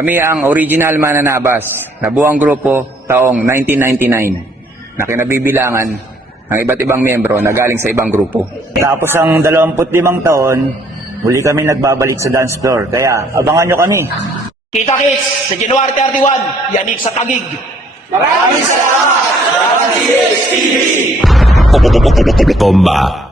Kami ang original Mananabas na buwang grupo taong 1999 na kinabibilangan ng iba't ibang miyembro na galing sa ibang grupo. Tapos ang 25 taon, muli kami nagbabalik sa dance floor. Kaya abangan nyo kami. Kita-kits sa January 31, yanig sa Tagig. Bomba.